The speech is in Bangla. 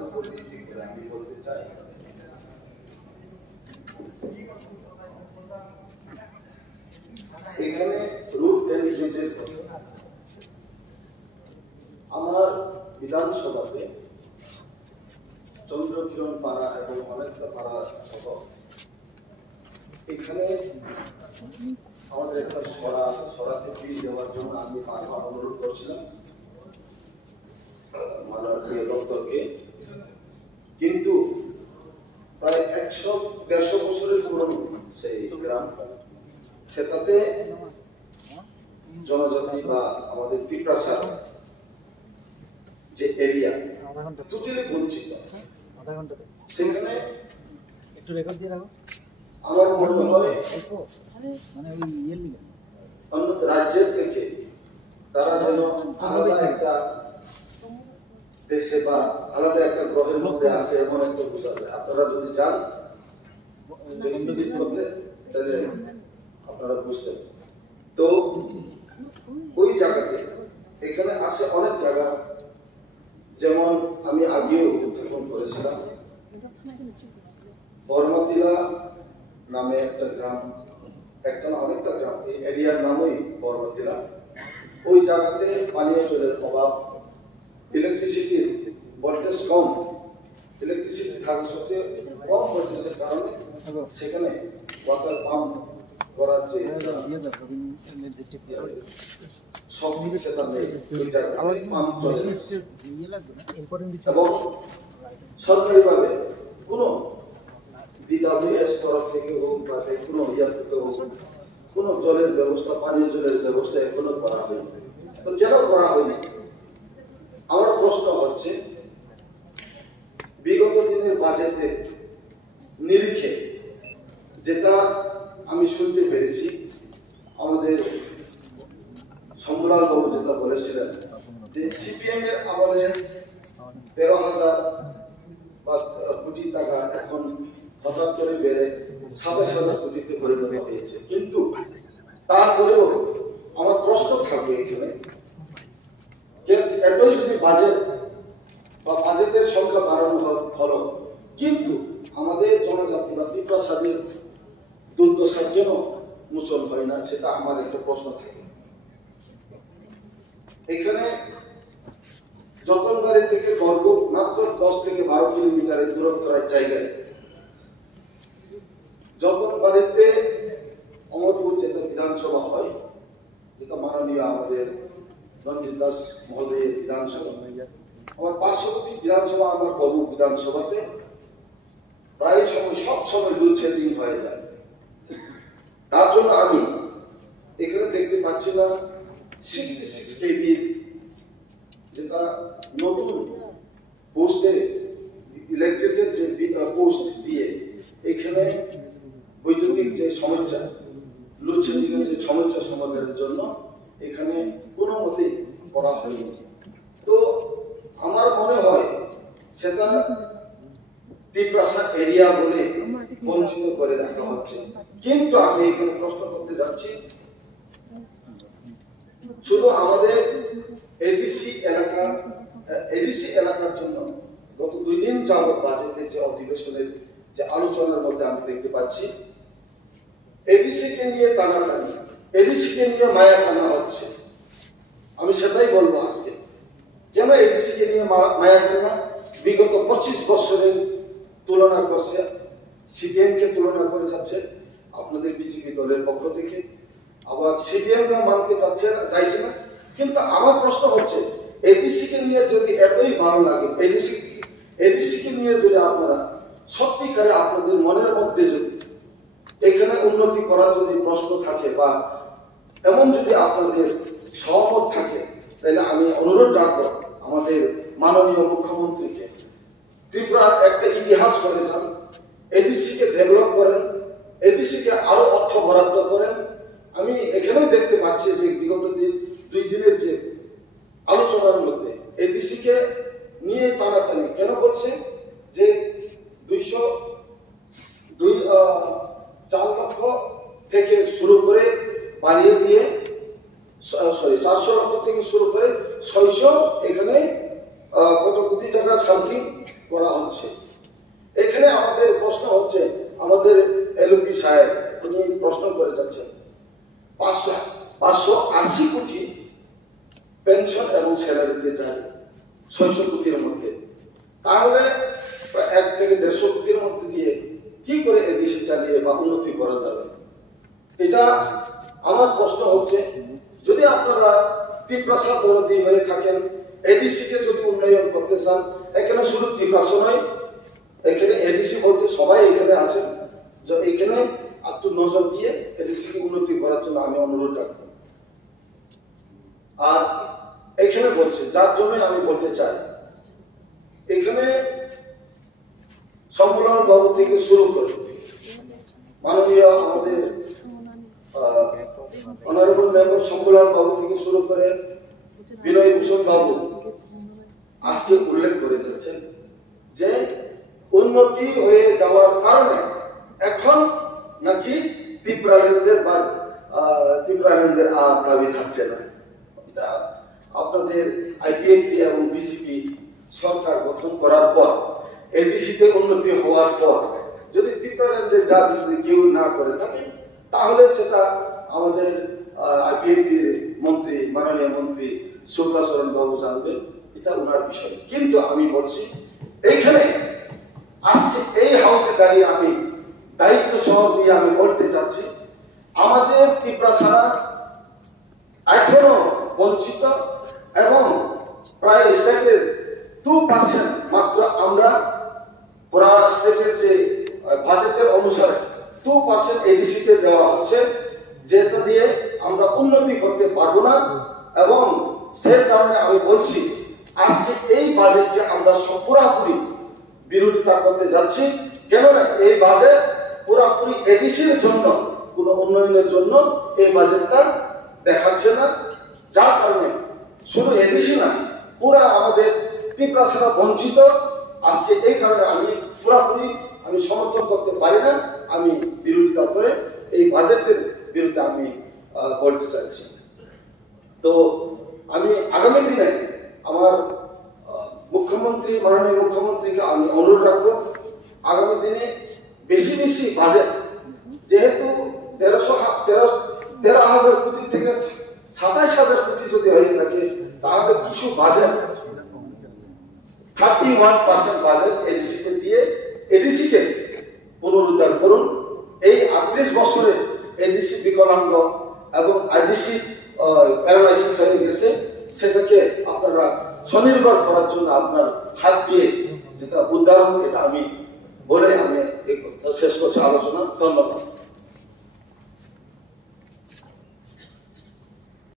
আমি বলতে চাই এখানে রুট এন্ড ব্রিজের আমার বিধানসভাতে চন্দ্রকিরণ পাড়া এবং অনেকটা পাড়া সহ এখানে আমাদের একটা সরাতে ব্রিজ দেওয়ার জন্য আমি বারবার অনুরোধ করছিলাম মাননীয় দপ্তরকে, কিন্তু প্রায় 100-150 বছরের পুরনো সেই গ্রাম, সেটাতে জনজাতি বা আমাদের তিপ্রাসাদ যে এরিয়া টোটালি বঞ্চিত। সেখানে একটু রেকর্ড দিয়ে রাখো। আমার মনে হয় অন্য রাজ্যের থেকে তারা যেন আলাদা একটা দেশে বা আলাদা একটা গ্রহের মধ্যে আছে এমন একটা বোঝা যায়। আপনারা যদি যান ভিজিট করতে তাহলে আপনারা বুঝতেন। তো ওই জায়গাতে এখানে আছে অনেক জায়গা, যেমন আমি আগেও উত্থাপন করেছিলাম বর্মাতিলা নামে একটা গ্রাম, একটা না অনেকটা গ্রাম, এই এরিয়ার নামই বর্মাতিলা। ওই জায়গাতে পানীয় জলের অভাব, ইলেকট্রিসিটির ভোল্টেজ কম, ইলেকট্রিসিটি থাকা সত্ত্বেও কম ভোল্টেজের কারণে সেখানে ওয়াটার পাম্প করার যে শক্তি সেটা নেই। এবং সরকারিভাবে কোনো DWS তরফ থেকে হোক বা কোনো ইয়া থেকে হোক কোনো জলের ব্যবস্থা, পানীয় জলের ব্যবস্থা এখনো করা হয়নি। তো কেন করা হয়নি? আমার প্রশ্ন হচ্ছে, বিগত দিনের বাজেটে নিরিখে যেটা আমি শুনতে পেরেছি, আমাদের সম্রাল বাবু যেটা বলেছিলেন যে সিপিএম এর আমলে 13,000 কোটি টাকা এখন হঠাৎ করে বেড়ে 27,000 কোটিতে পরিণত হয়েছে। কিন্তু তারপরেও আমার প্রশ্ন থাকবে এখানে, এতই যদি বাজেট বা বাজেটের সংখ্যা বাড়ানো হলো, কিন্তু আমাদের জনজাতি বা তিপ্রাসাদের দুর্দশা কেন মোচন হয় না, সেটা আমার একটা প্রশ্ন থাকে। এখানে যতনবাড়ি থেকে গর্ব মাত্র 10 থেকে 12 কিলোমিটারের দূরত্বের জায়গায় যতনবাড়িতে অমরপুর যেটা বিধানসভা হয়, যেটা মাননীয় আমাদের রঞ্জিত দাস মহোদয়ের বিধানসভা, আমার পার্শ্ববর্তী বিধানসভা আমার গর্ব বিধানসভাতে প্রায় সময় সব সময় লোডশেডিং হয়ে যায়। তার জন্য আমি এখানে দেখতে পাচ্ছি না 66 kV যেটা নতুন পোস্টে ইলেকট্রিকের যে পোস্ট দিয়ে এখানে বৈদ্যুতিক যে সমস্যা, লোডশেডিং এর যে সমস্যা সমাধানের জন্য এখানে কোনো মতেই করা হয়নি। তো আমার মনে হয় সেটা তিপ্রাসাদ এরিয়া বলে বঞ্চিত করে রাখা হচ্ছে। কিন্তু আমি এখানে প্রশ্ন করতে যাচ্ছি, শুধু আমাদের এডিসি এলাকার জন্য গত 2 দিন যাবত বাজেটের যে অধিবেশনের যে আলোচনার মধ্যে আমি দেখতে পাচ্ছি এডিসি কে নিয়ে টানাটানি, এডিসি কে নিয়ে মায়া টানা হচ্ছে। আমি সেটাই বলবো আজকে, কেন এডিসি কে নিয়ে মায়া টানা? বিগত 25 বছরের তুলনা করছে, সিপিএম কে তুলনা করে যাচ্ছে আপনাদের বিজেপি দলের পক্ষ থেকে, আবার সিপিএম মানতে চাইছে না। কিন্তু আমার প্রশ্ন হচ্ছে, এডিসি কে নিয়ে যদি এতই ভালো লাগে, এডিসি কে নিয়ে যদি আপনারা সত্যিকারে আপনাদের মনের মধ্যে যদি এখানে উন্নতি করার যদি প্রশ্ন থাকে বা এমন যদি আপনাদের সহমত থাকে, তাহলে আমি অনুরোধ রাখবো আমাদের মাননীয় মুখ্যমন্ত্রীকে, ত্রিপুরার একটা ইতিহাস করে যান, এডিসি কে ডেভেলপ করেন, এডিসি কে আরো অর্থ বরাদ্দ করেন। আমি এখানেও দেখতে পাচ্ছি যে বিগত 2 দিনের যে আলোচনার মধ্যে এডিসি কে নিয়ে টানাটানি কেন বলছে যে 4 লক্ষ থেকে শুরু করে বাড়িয়ে দিয়ে 400 লক্ষ থেকে শুরু করে 600 এখানে কত কোটি টাকা সামথিং করা হচ্ছে। এখানে আমাদের প্রশ্ন হচ্ছে, আমাদের এলপি সাহেব উনি প্রশ্ন করে যাচ্ছেন 580 কোটি পেনশন এবং স্যালারিতে যায় 600 কোটির মধ্যে, তাহলে 1 থেকে 150 কোটির মধ্যে দিয়ে কি করে এডিসি চালিয়ে বা উন্নতি করা যাবে? এটা আমার প্রশ্ন হচ্ছে, যদি আপনারা ত্রিপ্রাসা দরদি হয়ে থাকেন, এডিসি কে যদি উন্নয়ন করতে চান, এখানে শুধু ত্রিপ্রাসা নয়, এখানে এডিসি বলতে সবাই এখানে আছেন, যে এখানে একটু নজর দিয়ে এডিসি কে উন্নতি করার জন্য আমি অনুরোধ রাখবো। আর এখানে বলছে, যার জন্য আমি বলতে চাই, এখানে সম্মেলন বাবু থেকে শুরু করে মাননীয় আমাদের অনারেবল মেম্বার সম্মেলন বাবু থেকে শুরু করে বিনয় ভূষণ বাবু আজকে উল্লেখ করে যাচ্ছেন যে উন্নতি হয়ে যাওয়ার কারণে এখন নাকি ত্রিপুরাল্যান্ডের বা ত্রিপুরাল্যান্ডের আর দাবি থাকছে না। আপনাদের আইপিএফটি এবং বিজেপি সরকার গঠন করার পর, এডিসিতে উন্নতি হওয়ার পর যদি ত্রিপুরাল্যান্ডের যা যদি কেউ না করে থাকে, তাহলে সেটা আমাদের আইপিএফটির মন্ত্রী, মাননীয় মন্ত্রী সুব্রতচরণ বাবু জানবেন, এটা ওনার বিষয়। কিন্তু আমি বলছি, এইখানে আজকে এই হাউসে দাঁড়িয়ে আমি দায়িত্ব সহ দিয়ে আমি বলতে চাচ্ছি, আমাদের ত্রিপুরা এখনো বঞ্চিত এবং প্রায় স্টেটের 2% মাত্র, আমরা পুরা স্টেটের যে বাজেটের অনুসারে 2% এডিসি তে দেওয়া হচ্ছে, যেটা দিয়ে আমরা উন্নতি করতে পারবো না। এবং সেই কারণে আমি বলছি, আজকে এই বাজেটকে আমরা পুরোপুরি বিরোধিতা করতে যাচ্ছি। কেননা এই বাজেট পুরোপুরি এডিসির জন্য, কোন উন্নয়নের জন্য এই বাজেটটা দেখাচ্ছে না। যার কারণে শুধু এডিসি না, পুরা আমাদের ত্রিপুরা বঞ্চিত। আজকে এই কারণে আমি পুরোপুরি সমর্থন করতে পারি না, আমি বিরোধিতা করে এই বাজেটের বিরুদ্ধে আমি বলতে চাইছি। তো আমি আগামী দিনে আমার মুখ্যমন্ত্রী, মাননীয় মুখ্যমন্ত্রীকে আমি অনুরোধ রাখবো, আগামী দিনে বেশি বেশি বাজেট, যেহেতু 13,000 কোটি থেকে 27,000 কোটি যদি হয়ে থাকে, তাহলে কিছু বাজেট 31% বাজেট এডিসিকে দিয়ে এডিসিকে পুনরুদ্ধার করুন। এই 38 বছরে এডিসি বিকলাঙ্গ এবং আইডিসি প্যারালাইসিস হয়ে গেছে, সেটাকে আপনারা স্বনির্ভর করার জন্য আপনার হাত দিয়ে যেটা উদ্ধার হোক, এটা আমি বলে আমি শেষ করছি আলোচনা। ধন্যবাদ।